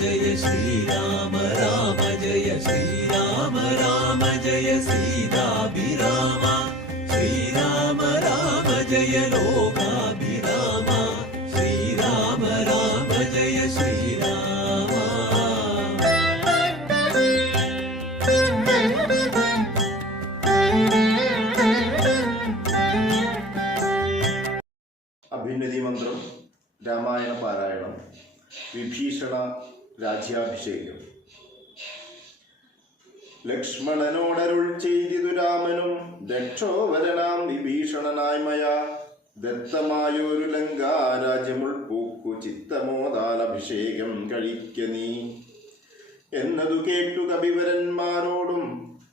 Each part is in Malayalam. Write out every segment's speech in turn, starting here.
ജയ ശ്രീരാമ രാമ ജയ ശ്രീരാമ രാമ ജയ സീതാഭിരാമ ശ്രീരാമ രാമ ജയ ലോകാഭിരാമ ശ്രീരാമ രാമ ജയ ശ്രീരാമ അഭ്യുന്നതി മന്ത്രം രാമായണ പാരായണം വിഭീഷണ രാജ്യാഭിഷേകം. ലക്ഷ്മണനോടരുൾ ചെയ്തിതു രാമനും ദക്ഷോവരനാം വിഭീഷണനായ്മയ. ദത്തമായൊരു ലങ്കാരാജ്യമുൾപ്പൂക്കു പൂക്കു ചിത്തമോദാലഭിഷേകം കഴിക്ക നീ. എന്നതു കേട്ടു കവിവരന്മാരോടും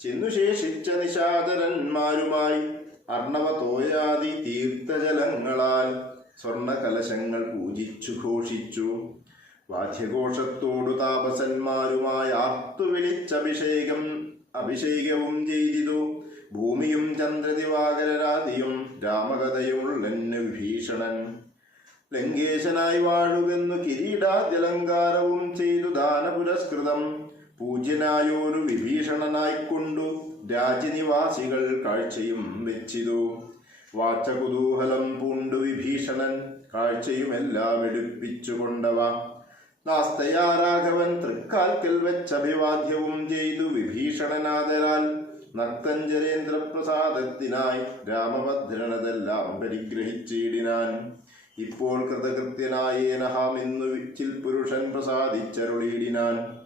ചെന്നുശേഷിച്ച നിശാചരന്മാരുമായി അർണവ തോയാതി തീർത്ഥജലങ്ങളാൽ സ്വർണകലശങ്ങൾ പൂജിച്ചു ഘോഷിച്ചു. വാദ്യഘോഷത്തോടു താപസന്മാരുമായി ആർത്തുവിളിച്ചഭിഷേകം അഭിഷേകവും ചെയ്തിതു. ഭൂമിയും ചന്ദ്രദിവാകരരാതിയും രാമകഥയുള്ളെന്ന് ഭീഷണൻ. ലങ്കേശനായി വാഴുകെന്നു കിരീടാദ്യലങ്കാരവും ചെയ്തു ദാനപുരസ്കൃതം. പൂജ്യനായോരു വിഭീഷണനായിക്കൊണ്ടു രാജ്യനിവാസികൾ കാഴ്ചയും വെച്ചിതു. വാച്ചകുതൂഹലം പൂണ്ടു വിഭീഷണൻ. കാഴ്ചയുമെല്ലാം എടുപ്പിച്ചുകൊണ്ടവ നാസ്തയാ രാഘവൻ തൃക്കാൽക്കൽ വെച്ചഭിവാദ്യവും ചെയ്തു വിഭീഷണനാദരാൽ. നർത്തഞ്ചരേന്ദ്രപ്രസാദത്തിനായി രാമഭദ്രണതെല്ലാം പരിഗ്രഹിച്ചിടിനാൻ. ഇപ്പോൾ കൃതകൃത്യനായേനഹാമെന്നു വിച്ചിൽ പുരുഷൻ പ്രസാദിച്ചരുളിയിടിനാൻ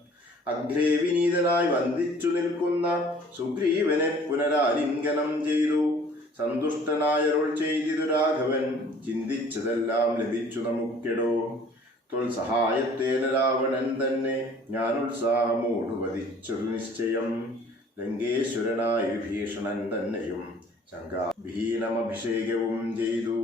അഗ്രേ വിനീതനായി വന്ദിച്ചു നിൽക്കുന്ന സുഗ്രീവനെ പുനരാലിംഗനം ചെയ്തു. സന്തുഷ്ടനായരുൾ ചെയ്തിതു രാഘവൻ. ചിന്തിച്ചതെല്ലാം ലഭിച്ചു നമുക്കെടോ. തൊൽ സഹായത്തേന രാവണൻ തന്നെ ഞാൻ ഉത്സാഹമോട് വധിച്ചൊരു നിശ്ചയം. ലങ്കേശ്വരനായ വിഭീഷണൻ തന്നെയും ശങ്കാഭീനമഭിഷേകവും ചെയ്തു.